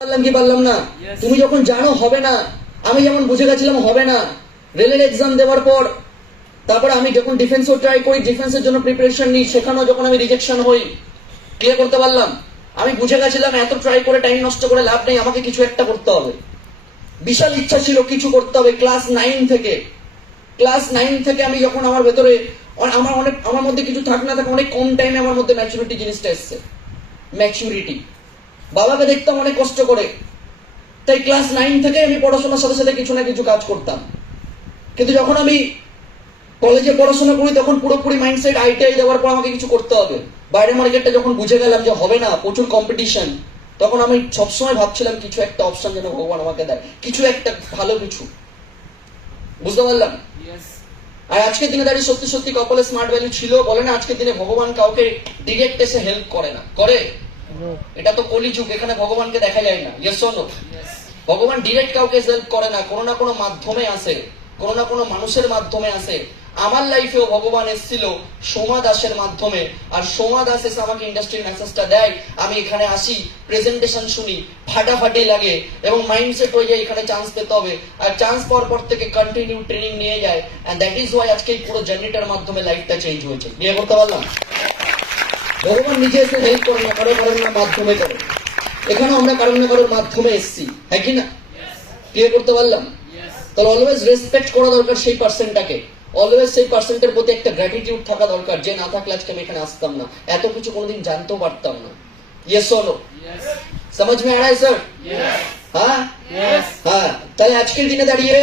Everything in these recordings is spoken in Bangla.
পারলাম কি পারলাম না? তুমি যখন জানো হবে না, আমি যেমন বুঝে গেছিলাম হবে না, রেলের এক্সাম দেওয়ার পর তারপরে আমি যখন ডিফেন্সও ট্রাই করি, ডিফেন্সের জন্য প্রিপারেশন নিই, সেখানেও যখন আমি রিজেকশন হই, ক্লিয়ার করতে পারলাম। আমি বুঝে গেছিলাম এত ট্রাই করে টাইম নষ্ট করে লাভ নেই, আমাকে কিছু একটা করতে হবে। বিশাল ইচ্ছা ছিল কিছু করতে হবে। ক্লাস 9 থেকে আমি যখন আমার ভেতরে আমার মধ্যে কিছু থাক না থাকে, অনেক কম টাইমে আমার মধ্যে ম্যাচুরিটি জিনিসটা এসছে। ম্যাচুরিটি বাবাকে দেখতাম অনেক কষ্ট করে, তাই ক্লাস 9 থেকে আমি পড়াশোনার সাথে সাথে কিছু না কিছু কাজ করতাম। কিন্তু যখন আমি কলেজে পড়াশোনা করি তখন পুরোপুরি মাইন্ডসেট আইটিআই দেওয়ার পর আমাকে কিছু করতে হবে। বাইরের মার্কেটটা যখন বুঝে গেলাম যে হবে না, প্রচুর কম্পিটিশন, তখন আমি সবসময় ভাবছিলাম কিছু একটা অপশন যেন ভগবান আমাকে দেয়, কিছু একটা ভালো কিছু। বুঝতে পারলাম? আর আজকের দিনে দাঁড়িয়ে সত্যি সত্যি কপালে স্মার্ট ভ্যালু ছিল। বলে না আজকের দিনে ভগবান কাউকে ডিরেক্ট এসে হেল্প করে না, করে? এটা তো কলিযুগ, এখানে ভগবানকে দেখা যায় না। Yes or no? ভগবান ডিরেক্ট কাউকে হেল্প করে না, কোনো না কোনো মাধ্যমে আসে, কোনো না কোনো মানুষের মাধ্যমে আসে। আমার লাইফেও ভগবান এসেছিল সোমা দাসের মাধ্যমে, আর সোমা দাস এসে আমাকে ইন্ডাস্ট্রির মেসেজটা দেয়। আমি এখানে আসি, প্রেজেন্টেশন শুনি, ফাটাফাটি লাগে এবং মাইন্ডসেট হয়ে যায় এখানে চান্স পেতে হবে। আর চান্স পাওয়ার পর থেকে কন্টিনিউ ট্রেনিং নিয়ে যায়। এন্ড দ্যাট ইজ ওয়াই আজকে এই পুরো জার্নিটার মাধ্যমে লাইফটা চেঞ্জ হয়েছে। বিয়ে করতে পারলাম? ভগবান নিজে এসে হেল্প করে না, কারো কারোর না মাধ্যমে করে। এখানে আমরা কারোর না কারোর মাধ্যমে এসছি, হ্যাঁ কি না? ক্লিয়ার করতে পারলাম? তাহলে অলওয়েজ রেসপেক্ট করা দরকার সেই পার্সনটাকে, অলওয়েজ সেই পার্সনটার প্রতি একটা গ্র্যাটিটিউড থাকা দরকার, যে না থাকলে আজকে আমি এখানে আসতাম না, এত কিছু কোনোদিন জানতেও পারতাম না। Yes or no? समझ में आ रहा है सर? হ্যাঁ হ্যাঁ। তাহলে আজকের দিনে দাঁড়িয়ে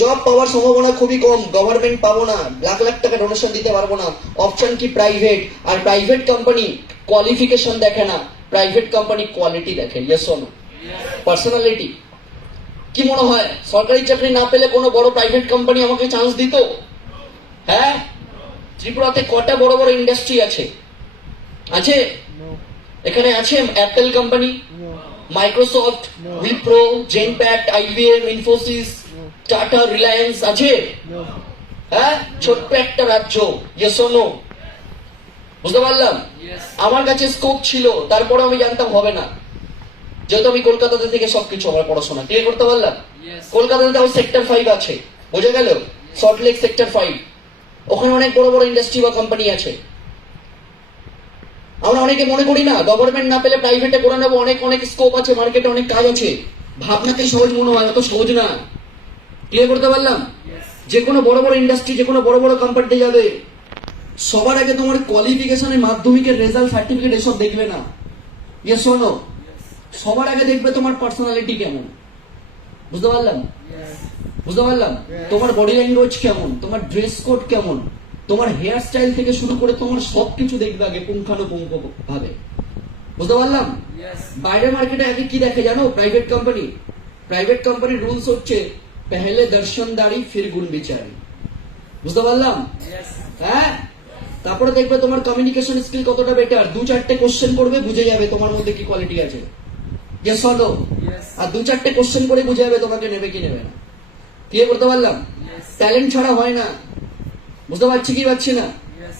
জব পাওয়ার সম্ভাবনা খুবই কম, গভর্নমেন্ট পাবো না, লাখ লাখ টাকা ডোনেশন দিতে পারবো না। অপশন কি প্রাইভেট, আর প্রাইভেট কোম্পানি কোয়ালিফিকেশন দেখে না, প্রাইভেট কোম্পানি কোয়ালিটি দেখে। Yes or no? পার্সোনালিটি। কি মনে হয় সরকারি চাকরি না পেলে কোনো বড় প্রাইভেট কোম্পানি আমাকে চান্স দিত? হ্যাঁ? ত্রিপুরাতে কটা বড় বড় ইন্ডাস্ট্রি আছে? আছে? এখানে আছে Apple company, Microsoft, Wipro, Genpact, IBM, Infosys, Tata, Reliance আছে? হ্যাঁ? ছোট্ট একটা রাজ্য। Yes or no? বুঝতে পারলাম? আমার কাছে স্কোপ ছিল, তারপরে আমি জানতাম হবে না, যেহেতু আমি কলকাতাতে থেকে সবকিছু আমার পড়াশোনা। ক্লিয়ার করতে পারলাম? কলকাতাতে তাও সেক্টর 5 আছে, বোঝা গেল? সল্টলেক সেক্টর 5, ওখানে অনেক বড় বড় ইন্ডাস্ট্রি বা কোম্পানি আছে। আমরা অনেকে মনে করি না গভর্নমেন্ট না পেলে প্রাইভেটে করে নেবো, অনেক অনেক স্কোপ আছে, মার্কেটে অনেক কাজ আছে। ভাবনাতে সহজ মনে হয়, অত সহজ না। ক্লিয়ার করতে পারলাম? যে কোনো বড় বড় ইন্ডাস্ট্রি, যে কোনো বড় বড় কোম্পানিতে যাবে, সবার আগে তোমার কোয়ালিফিকেশনের, মাধ্যমিকের রেজাল্ট, সার্টিফিকেট এসব দেখবে না। Yes or no? সবার আগে দেখবে তোমার পার্সোনালিটি কেমন। বুঝতে পারলাম? বুঝতে পারলাম? তোমার বডি ল্যাঙ্গুয়েজ কেমন, তোমার ড্রেস কোড কেমন, তোমার হেয়ার স্টাইল থেকে শুরু করে তোমার সবকিছু দেখবে আগে পুঙ্খানুপুঙ্খ ভাবে। বুঝতে পারলাম? বাইরের মার্কেটে আগে কি দেখে জানো? প্রাইভেট কোম্পানির রুলস হচ্ছে পেহলে দর্শনদারি ফির গুণ বিচারি। বুঝতে পারলাম? হ্যাঁ। তারপরে দেখবে তোমার কমিউনিকেশন স্কিল কতটা বেটার। 2-4টে কোশ্চেন করবে, বুঝে যাবে তোমার মধ্যে কি কোয়ালিটি আছে। Yes or no? আর 2-4টে কোশ্চেন করে বুঝে যাবে তোমাকে নেবে কি নেবে না। ক্লিয়ার করতে পারলাম? ট্যালেন্ট ছাড়া হয় না। বুঝতে পারছি কি পারছি না?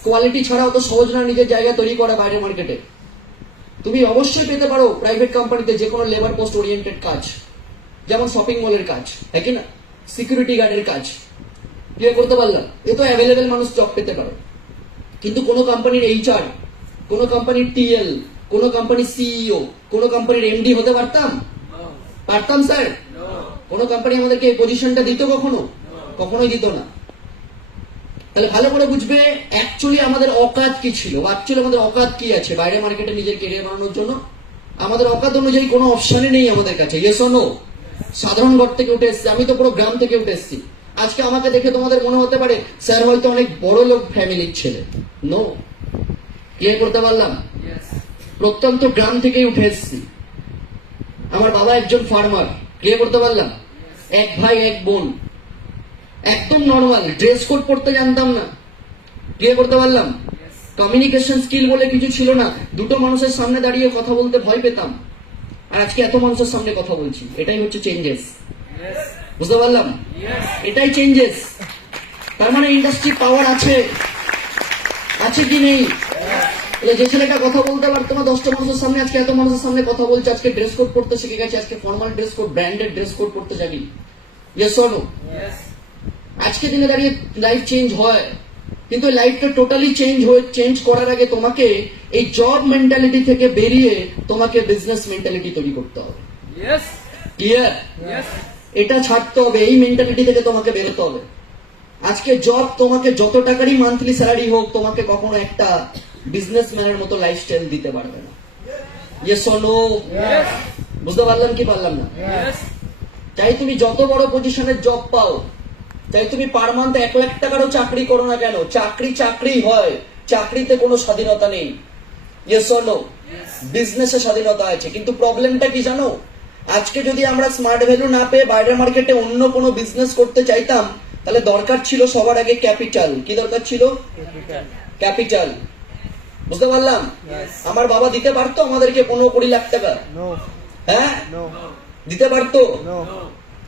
কোয়ালিটি ছাড়া অত সহজ না নিজের জায়গা তৈরি করা বাইরের মার্কেটে। তুমি অবশ্যই পেতে পারো প্রাইভেট কোম্পানিতে যে কোনো লেবার পোস্ট ওরিয়েন্টেড কাজ, যেমন শপিং মলের কাজ, হ্যাঁ কি না? সিকিউরিটি গার্ডের কাজ। ক্লিয়ার করতে পারলাম? এ তো অ্যাভেলেবেল মানুষ জব পেতে পারো। কিন্তু কোনো কোম্পানির এইচআর, কোনো কোম্পানির টিএল, কোনো কোম্পানির সিইও, কোনো কোম্পানির এমডি হতে পারতাম? পারতাম স্যার? কোনো কোম্পানি আমাদেরকে এই পজিশনটা দিত কখনো? কখনোই দিত না। তাহলে ভালো করে বুঝবে অ্যাকচুয়ালি আমাদের অকাত কি ছিল, অ্যাকচুয়ালি আমাদের অকাত কি আছে বাইরে মার্কেটে নিজের ক্যারিয়ার বানানোর জন্য। আমাদের অকাত অনুযায়ী কোনো অপশনই নেই আমাদের কাছে। Yes or no? সাধারণ ঘর থেকে উঠে এসেছি, আমি তো পুরো গ্রাম থেকে উঠে এসেছি। আজকে আমাকে দেখে তোমাদের মনে হতে পারে স্যার হয়তো অনেক বড় লোক ফ্যামিলির ছেলে। নো। ক্লিয়ার করতে পারলাম? প্রত্যন্ত গ্রাম থেকেই উঠে এসেছি। আমার বাবা একজন ফার্মার। ক্লিয়ার করতে পারলাম? এক ভাই এক বোন, একদম নর্মাল। ড্রেস কোড পড়তে জানতাম না। ক্লিয়ার করতে পারলাম? কমিউনিকেশন স্কিল বলে কিছু ছিল না। দুটো মানুষের সামনে দাঁড়িয়ে কথা বলতে ভয় পেতাম, আর আজকে এত মানুষের সামনে কথা বলছি। এটাই হচ্ছে চেঞ্জেস। বুঝতে পারলাম? এটাই চেঞ্জেস। তার মানে ইন্ডাস্ট্রি পাওয়ার আছে, আছে কি নেই? যে ছেলেটা কথা বলতে পারতো না 10টা মানুষের সামনে, আজকে এত মানুষের সামনে কথা বলছে, আজকে ড্রেস কোড পড়তে শিখে গেছে, আজকে formal dress code, branded dress code পড়তে যাবি। Yes or no? আজকে দিনে দাঁড়িয়ে লাইফ চেঞ্জ হয়, কিন্তু লাইফটা টোটালি চেঞ্জ করার আগে তোমাকে এই জব মেন্টালিটি থেকে বেরিয়ে তোমাকে বিজনেস মেন্টালিটি তৈরি করতে হবে। ক্লিয়ার? এটা ছাড়তে হবে, এই মেন্টালিটি থেকে তোমাকে বেরোতে হবে। আজকে জব তোমাকে যত টাকারই মান্থলি স্যালারি হোক, তোমাকে কখনো একটা বিজনেসম্যানের মতো লাইফস্টাইল দিতে পারবে না। Yes or no? বুঝতে পারলাম কি পারলাম না? চাই তুমি যত বড় পজিশনের জব পাও, চাই তুমি পার মান্থ 1 লাখ টাকারও চাকরি করো না কেন, চাকরি হয়, চাকরিতে কোনো স্বাধীনতা নেই। Yes or no? বিজনেসে স্বাধীনতা আছে, কিন্তু প্রবলেমটা কি জানো? আজকে যদি আমরা স্মার্ট ভ্যালু না পেয়ে বাইরের মার্কেটে অন্য কোনো বিজনেস করতে চাইতাম, তাহলে দরকার ছিল সবার আগে ক্যাপিটাল। কি দরকার ছিল? ক্যাপিটাল। বুঝতে পারলাম? আমার বাবা দিতে পারতো আমাদেরকে 15-20 লাখ টাকা? হ্যাঁ, দিতে পারতো?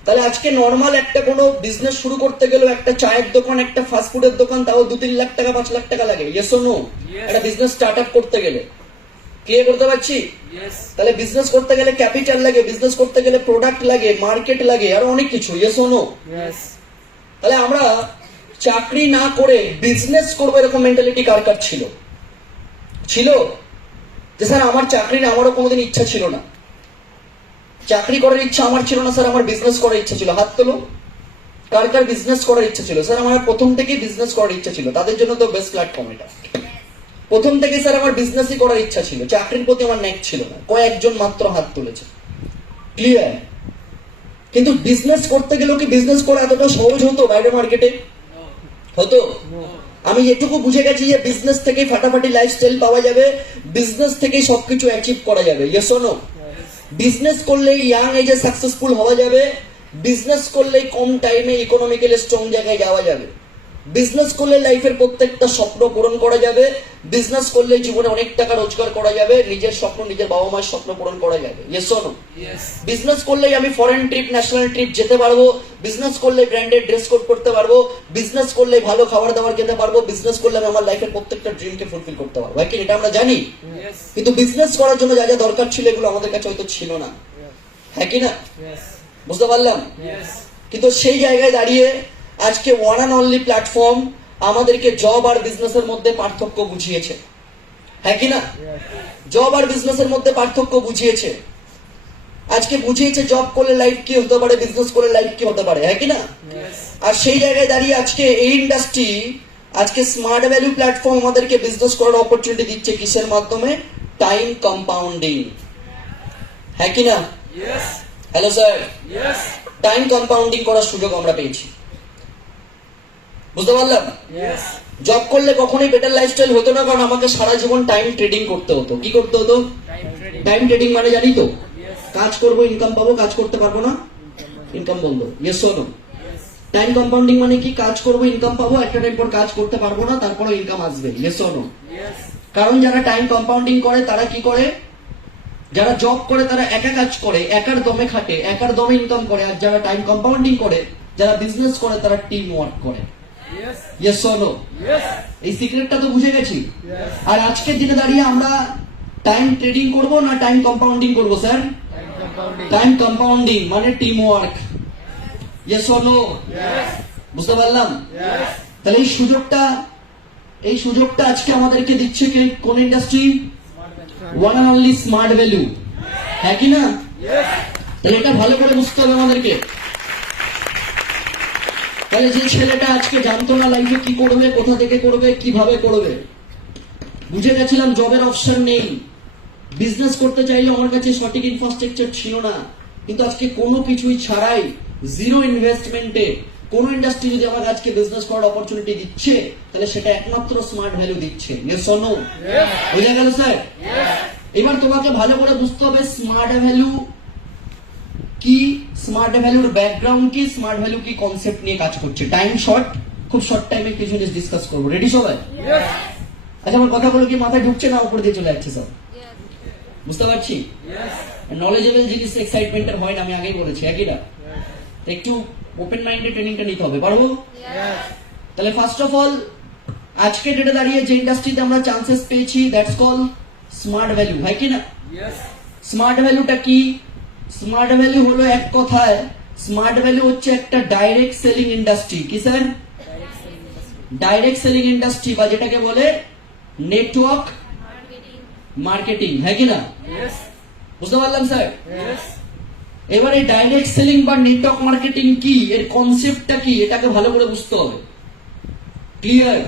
তাহলে আজকে নর্মাল একটা কোনো বিজনেস শুরু করতে গেলেও, একটা চায়ের দোকান, একটা ফাস্টফুডের দোকান, তাও 2-3 লাখ টাকা 5 লাখ টাকা লাগে। Yes or no? একটা বিজনেস স্টার্ট আপ করতে গেলে, ক্লিয়ার করতে পারছি? তাহলে বিজনেস করতে গেলে ক্যাপিটাল লাগে, বিজনেস করতে গেলে প্রোডাক্ট লাগে, মার্কেট লাগে, আরো অনেক কিছু। Yes or no? তাহলে আমরা চাকরি না করে বিজনেস করবো এরকম মেন্টালিটি কার কার ছিল? যে স্যার আমার চাকরির আমারও কোনোদিন ইচ্ছা ছিল না, চাকরি করার ইচ্ছা আমার ছিল না স্যার, আমার বিজনেস করার ইচ্ছা ছিল। হাত তোলো, কার কার বিজনেস করার ইচ্ছা ছিল? স্যার আমার প্রথম থেকেই বিজনেস করার ইচ্ছা ছিল। তাদের জন্য তো বেস্ট প্ল্যাটফর্ম এটা। প্রথম থেকে স্যার আমার বিজনেসই করার ইচ্ছা ছিল, চাকরির প্রতি আমার ন্যাক ছিল না। কয়েকজন মাত্র হাত তুলেছে। ক্লিয়ার? কিন্তু বিজনেস করতে গেলেও কি বিজনেস করা এতটা সহজ হতো বাইরের মার্কেটে? হতো? আমি এটুকু বুঝে গেছি যে বিজনেস থেকেই ফাটাফাটি লাইফস্টাইল পাওয়া যাবে, বিজনেস থেকেই সবকিছু অ্যাচিভ করা যাবে। Yes or no? বিজনেস করলে ইয়াং এজে সাকসেসফুল হওয়া যাবে, বিজনেস করলে কম টাইমে ইকোনমিক্যালি স্ট্রং জায়গায় যাওয়া যাবে, বিজনেস করলে লাইফের প্রত্যেকটা স্বপ্ন পূরণ করা যাবে, বিজনেস করলে জীবনে অনেক টাকা রোজগার করা যাবে, নিজের স্বপ্ন, নিজের বাবা মায়ের স্বপ্ন পূরণ করা যাবে। Yes or no? বিজনেস করলেই আমি ফরেন ট্রিপ, ন্যাশনাল ট্রিপ যেতে পারবো, বিজনেস করলে ব্র্যান্ডেড ড্রেস কোড করতে পারবো, বিজনেস করলে ভালো খাবার দাবার খেতে পারবো, বিজনেস করলে আমি আমার লাইফের প্রত্যেকটা ড্রিমকে ফুলফিল করতে পারবো। ভাই, এটা আমরা জানি। কিন্তু বিজনেস করার জন্য যা যা দরকার ছিল, এগুলো আমাদের কাছে হয়তো ছিল না। হ্যাঁ কি না? বুঝতে পারলাম? কিন্তু সেই জায়গায় দাঁড়িয়ে আজকে ওয়ান অ্যান্ড অনলি প্ল্যাটফর্ম আমাদেরকে জব আর বিজনেসের মধ্যে পার্থক্য বুঝিয়েছে। হ্যাঁ কি না? জব আর বিজনেসের মধ্যে পার্থক্য বুঝিয়েছে। আজকে বুঝিয়েছে জব করলে লাইফ কি হতে পারে, বিজনেস করলে লাইফ কি হতে পারে। হ্যাঁ কি না? আর সেই জায়গায় দাঁড়িয়ে আজকে এই ইন্ডাস্ট্রি, আজকে স্মার্ট ভ্যালু প্ল্যাটফর্ম আমাদেরকে বিজনেস করার অপরচুনিটি দিচ্ছে। কিসের মাধ্যমে? Time compounding. হ্যাঁ কি না? হ্যালো স্যার, টাইম কম্পাউন্ডিং করার সুযোগ আমরা পেয়েছি। বুঝতে পারলাম? জব করলে কখনোই বেটার লাইফস্টাইল হতো না, কারণ আমাকে সারা জীবন টাইম ট্রেডিং করতে হতো। কি করতে হতো? টাইম ট্রেডিং মানে জানি তো, কাজ করবো ইনকাম পাবো, কাজ করতে পারবো না ইনকাম বন্ধ। Yes or no? Time compounding মানে কি? কাজ করবো ইনকাম পাবো, একটা টাইম পর কাজ করতে পারবো না, তারপরে ইনকাম আসবে। Yes or no? কারণ যারা টাইম কম্পাউন্ডিং করে তারা কি করে? যারা জব করে তারা একা কাজ করে, একার দমে খাটে, একার দমে ইনকাম করে। আর যারা টাইম কম্পাউন্ডিং করে, যারা বিজনেস করে, তারা টিম ওয়ার্ক করে। Yes or no? এই সিক্রেটটা তো বুঝে গেছি। আর আজকের দিনে দাঁড়িয়ে আমরা টাইম ট্রেডিং করব না টাইম কম্পাউন্ডিং করব স্যার? টাইম কম্পাউন্ডিং মানে team work. Yes or no? বুঝতে পারলাম? তাহলে এই সুযোগটা আজকে আমাদেরকে দিচ্ছে কে? কোন industry? One and only smart value. হ্যাঁ কি না? তাহলে এটা ভালো করে বুঝতে হবে আমাদেরকে। তাহলে যে ছেলেটা আজকে জানতো না লাইফে কি করবে, কোথা থেকে করবে, কিভাবে করবে, বুঝে গেছিলাম জবের অপশন নেই, বিজনেস করতে চাইলে আমার কাছে সঠিক ইনফ্রাস্ট্রাকচার ছিল না, কিন্তু আজকে কোনো কিছুই ছাড়াই, জিরো ইনভেস্টমেন্টে কোন ইন্ডাস্ট্রি যদি আমাকে আজকে বিজনেস করার অপরচুনিটি দিচ্ছে, তাহলে সেটা একমাত্র স্মার্ট ভ্যালু দিচ্ছে। Yes or no? বুঝা গেল স্যার? এবার তোমাকে ভালো করে বুঝতে হবে স্মার্ট ভ্যালু কি, স্মার্ট ভ্যালুর ব্যাকগ্রাউন্ড কি, স্মার্ট ভ্যালু কি কনসেপ্ট নিয়ে কাজ করছে। টাইম শর্ট, খুব শর্ট টাইমে কিছু জিনিস ডিসকাস করবো। রেডি সবাই? আচ্ছা, আমার কথাগুলো কি মাথায় ঢুকছে না উপর দিয়ে চলে যাচ্ছে সব? বুঝতে পারছি? নলেজেবল জিনিস এক্সাইটমেন্টের হয় না, আমি আগেই বলেছি। একইটা একটু ওপেন মাইন্ডে ট্রেনিংটা নিতে হবে। পারবো? তাহলে ফার্স্ট অফ অল আজকে ডেটে দাঁড়িয়ে যে ইন্ডাস্ট্রিতে আমরা চান্সেস পেয়েছি দ্যাটস কল স্মার্ট ভ্যালু, হয় কি না? স্মার্ট ভ্যালুটা কি? স্মার্ট ভ্যালু হলো এক কথায়, স্মার্ট ভ্যালু হচ্ছে একটা ডাইরেক্ট সেলিং ইন্ডাস্ট্রি। কি স্যার? ডাইরেক্ট সেলিং ইন্ডাস্ট্রি, বা যেটাকে বলে নেটওয়ার্ক মার্কেটিং, হ্যাঁ কি না? বুঝতে পারলাম স্যার? এবার এই ডাইরেক্ট সেলিং বা নেটওয়ার্ক মার্কেটিং কি, এর কনসেপ্টটা কি, এটাকে ভালো করে বুঝতে হবে। ক্লিয়ার?